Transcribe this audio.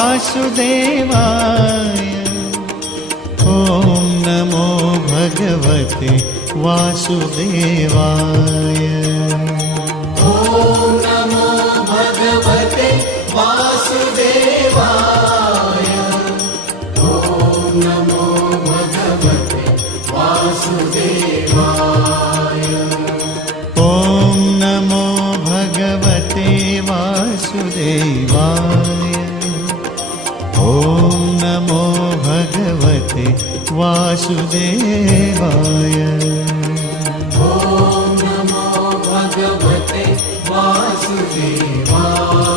वासुदेवाय। ॐ नमो भगवते वासुदेवाय। ॐ नमो भगवते वासुदेवाय। ॐ नमो भगवते वासुदेवाय। ॐ नमो भगवते वासुदेवाय। ॐ नमो भगवते वासुदेवाय। ॐ नमो भगवते वासुदेवाय।